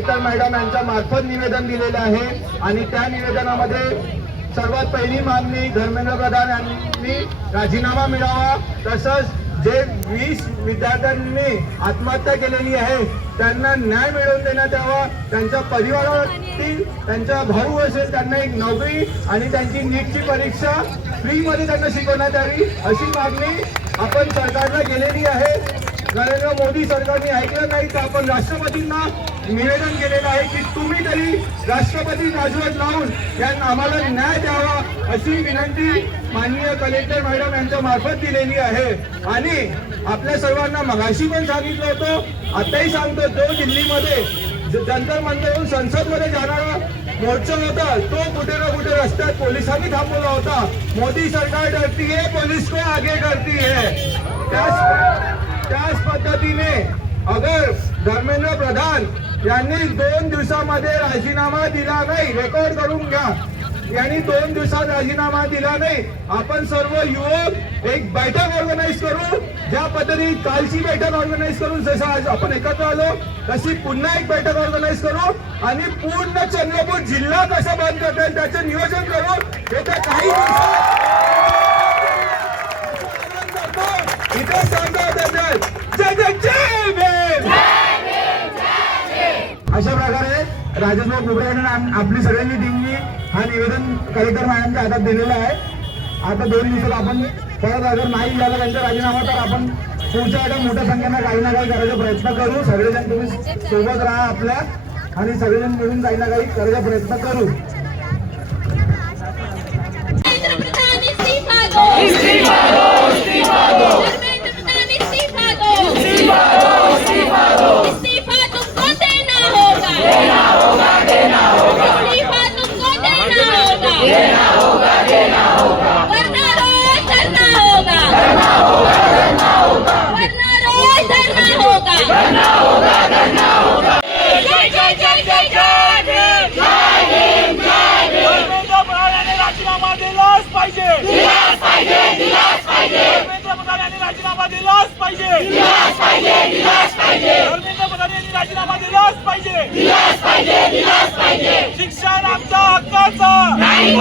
Collector madam यांच्या मार्फत निवेदन दिलेले आहे आणि त्या निवेदनामध्ये सर्वात पहिली मागणी धर्मेंद्र प्रधान यांनी राजीनामा मिळावा, तसंच जे 20 विद्यार्थ्यांनी आत्महत्या केलेली आहे त्यांना न्याय मिळवून देण्यात यावा, त्यांच्या परिवारातील त्यांचा भाऊ असेल त्यांना एक नोकरी आणि त्यांची नीटची परीक्षा फ्रीमध्ये त्यांना शिकवण्यात यावी अशी मागणी आपण सरकारला केलेली आहे। नरेंद्र मोदी सरकारने ऐकलं नाही तर आपण राष्ट्रपतींना निवेदन केलेलं आहे की तुम्ही तरी राष्ट्रपती राजवट लावून त्यांना आम्हाला न्याय द्यावा अशी विनंती माननीय कलेक्टर मॅडम यांच्या मार्फत दिलेली आहे। आणि आपल्या सर्वांना मगाशी पण सांगितलं होतं, आताही सांगतो, जो दिल्लीमध्ये जंतर मंतरवरून संसदमध्ये जाणारा मोर्चा होता तो कुठे ना कुठे रस्त्यात पोलिसांनी थांबवला होता। मोदी सरकार डरती है, पुलिस को आगे करती है। त्याच पद्धतीने अगर धर्मेंद्र प्रधान यांनी 2 दिवसामध्ये राजीनामा दिला नाही, रेकॉर्ड करून घ्या, यांनी 2 दिवसात राजीनामा दिला नाही, आपण सर्व युवक एक बैठक ऑर्गनाइज करू, ज्या पद्धतीने कालची बैठक ऑर्गनाइज करून जसं आज आपण एकत्र आलो तशी पुन्हा एक बैठक ऑर्गनाइज करू आणि पूर्ण चंद्रपूर जिल्हा कसा बंद करता येईल त्याचं नियोजन करू। येत्या काही इथे अशा प्रकारे राजेशभाऊ कुबरे यांनी आपली सगळ्यांनी टीमनी हा निवेदन कलेक्टर मॅडमच्या हातात दिलेला आहे। आता 2 दिवसात आपण परत अगर नाही झाला त्यांचा राजीनामा तर आपण पुढच्या आठवड्यात मोठ्या संख्येनं काही ना काही करायचा प्रयत्न करू। सगळेजण तुम्ही सोबत राहा आपल्या आणि सगळेजण मिळून काही ना काही करायचा प्रयत्न करू। शिक्षण आमच्या हक्काचं नाही,